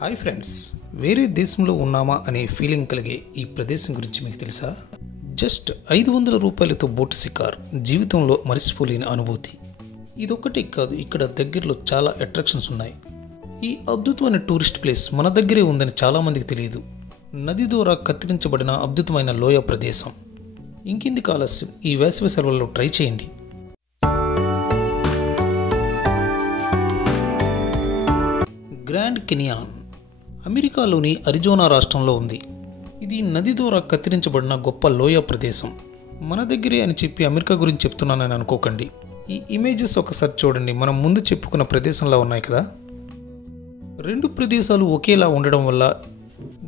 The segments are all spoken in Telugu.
హాయ్ ఫ్రెండ్స్, వేరే దేశంలో ఉన్నామా అనే ఫీలింగ్ కలిగే ఈ ప్రదేశం గురించి మీకు తెలుసా? జస్ట్ 500 రూపాయలతో బోటు షికార్ జీవితంలో మరిచిపోలేని అనుభూతి. ఇదొక్కటే కాదు, ఇక్కడ దగ్గరలో చాలా అట్రాక్షన్స్ ఉన్నాయి. ఈ అద్భుతమైన టూరిస్ట్ ప్లేస్ మన దగ్గరే ఉందని చాలామందికి తెలియదు. నది ద్వారా కత్తిరించబడిన అద్భుతమైన లోయ ప్రదేశం. ఇంకెందుకు ఆలస్యం, ఈ వేసవి సెలవుల్లో ట్రై చేయండి. గ్రాండ్ కెనియాన్ అమెరికాలోని అరిజోనా రాష్ట్రంలో ఉంది. ఇది నది ద్వారా కత్తిరించబడిన గొప్ప లోయ ప్రదేశం. మన దగ్గరే అని చెప్పి అమెరికా గురించి చెప్తున్నానని అనుకోకండి. ఈ ఇమేజెస్ ఒకసారి చూడండి, మనం ముందు చెప్పుకున్న ప్రదేశంలో ఉన్నాయి కదా. రెండు ప్రదేశాలు ఒకేలా ఉండడం వల్ల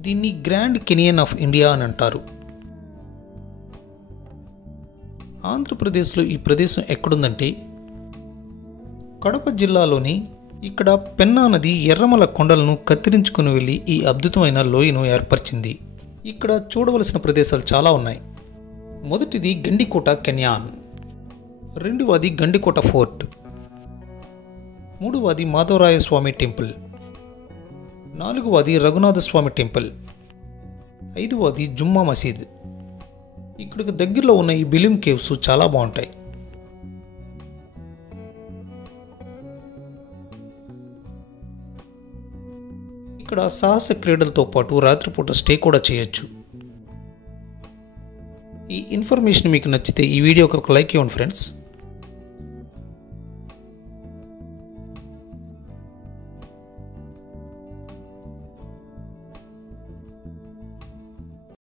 దీన్ని గ్రాండ్ కెనియన్ ఆఫ్ ఇండియా అని అంటారు. ఆంధ్రప్రదేశ్లో ఈ ప్రదేశం ఎక్కడుందంటే కడప జిల్లాలోని ఇక్కడ పెన్నా నది ఎర్రమల కొండలను కత్తిరించుకుని వెళ్ళి ఈ అద్భుతమైన లోయను ఏర్పరిచింది. ఇక్కడ చూడవలసిన ప్రదేశాలు చాలా ఉన్నాయి. మొదటిది గండికోట కెన్యాన్, రెండవది గండికోట ఫోర్ట్, మూడవది మాధవరాయ స్వామి టెంపుల్, నాలుగవది రఘునాథ స్వామి టెంపుల్, ఐదవది జుమ్మా మసీద్. ఇక్కడికి దగ్గరలో ఉన్న ఈ బిలిం కేవ్స్ చాలా బాగుంటాయి. ఇక్కడ సాహస క్రీడలతో పాటు రాత్రిపూట స్టే కూడా చేయొచ్చు. ఈ ఇన్ఫర్మేషన్ మీకు నచ్చితే ఈ వీడియోకి ఒక లైక్ ఇవ్వండి ఫ్రెండ్స్.